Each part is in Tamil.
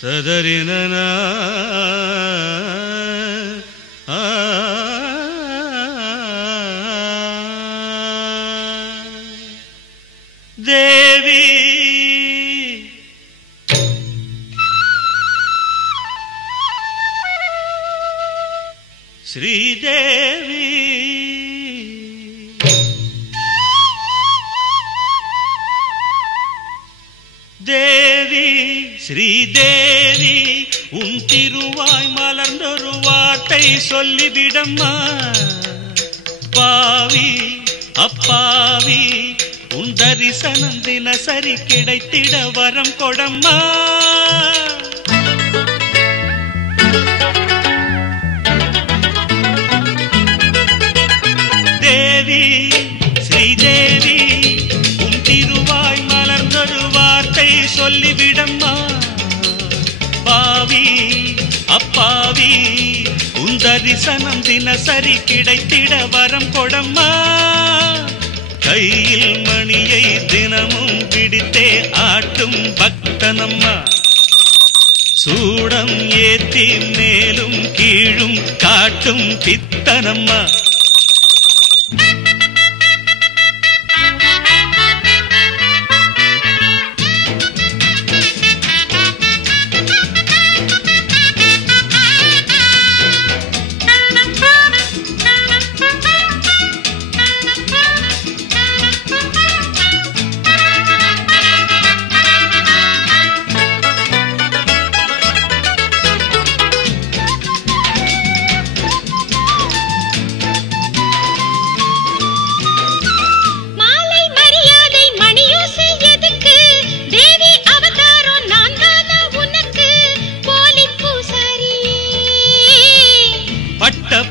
ததறினனா தேவி ஸ்ரீதேவி தேவி ஸ்ரீதேவி உன் திருவாய் மலர்ந்தொரு வார்த்தை சொல்லிவிடம்மா. பாவி அப்பாவி உன் தரிசனம் தினசரி கிடைத்திட வரம் கொடம்மா. தேவி ஸ்ரீதேவி உன் திருவாய் மலர்ந்தொரு வார்த்தை சொல்லிவிடம்மா. பாவி அப்பாவி உன் தரிசனம் தினசரி கிடைத்திட வரம் கொடம்மா. கையில் மணியை தினமும் பிடித்தே ஆட்டும் பக்தனம்மா. சூடம் ஏத்தி மேலும் கீழும் காட்டும் பித்தனம்மா.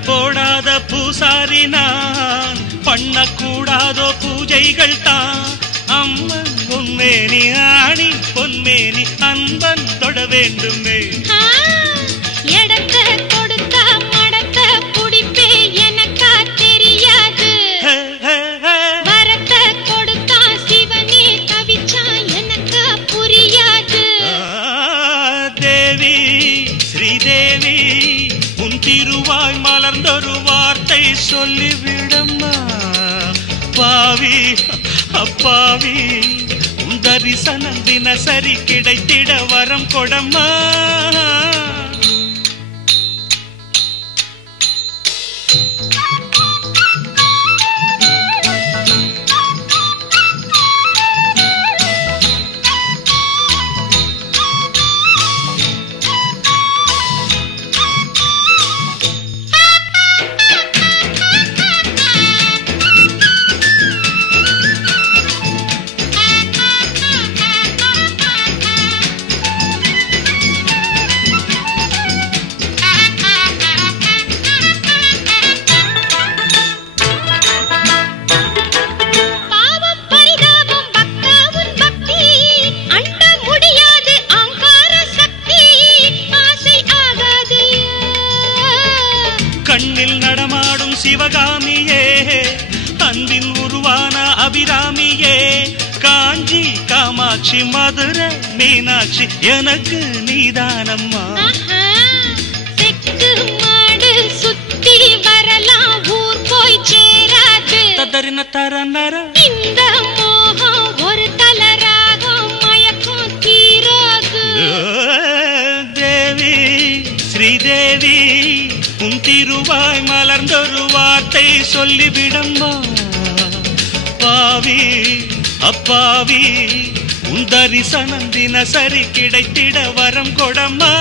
போடாத பூசாரி நான் பண்ணக்கூடாதோ பூஜைகள் தான். அம்மன் பொன்மேனி ஆணி பொன்மேனி அன்பன் தொட வேண்டுமே. எடக்க கொடுத்த மடக்க புடிப்பே எனக்கா தெரியாது. வரத்த கொடுத்தா சிவனே தவிச்சா எனக்கா புரியாது. தேவி ஸ்ரீதேவி உன் திருவாய் மலர்ந்தொரு வார்த்தை சொல்லிவிடம்மா. பாவி அப்பாவி உன் தரிசனம் தினசரி கிடைத்திட வரம் கொடம்மா. கண்ணில் நடமாடும் சிவகாமியே அன்பின் உருவான அபிராமியே. காஞ்சி காமாட்சி மதுரை மீனாட்சி எனக்கு நீதானம்மா. செக்கு மாடு சுத்தி வரலாம் ஊர் போய் சேராது. ததறின தரநர இந்த மோகம் ஒரு தலராகம் மயக்கம் தீராது. தேவி ஸ்ரீதேவி உன் திருவாய் மலர்ந்தொரு வார்த்தை சொல்லிவிடம்மா. பாவி அப்பாவி உன் தரிசனம் தினசரி கிடைத்திட வரம் கொடம்மா.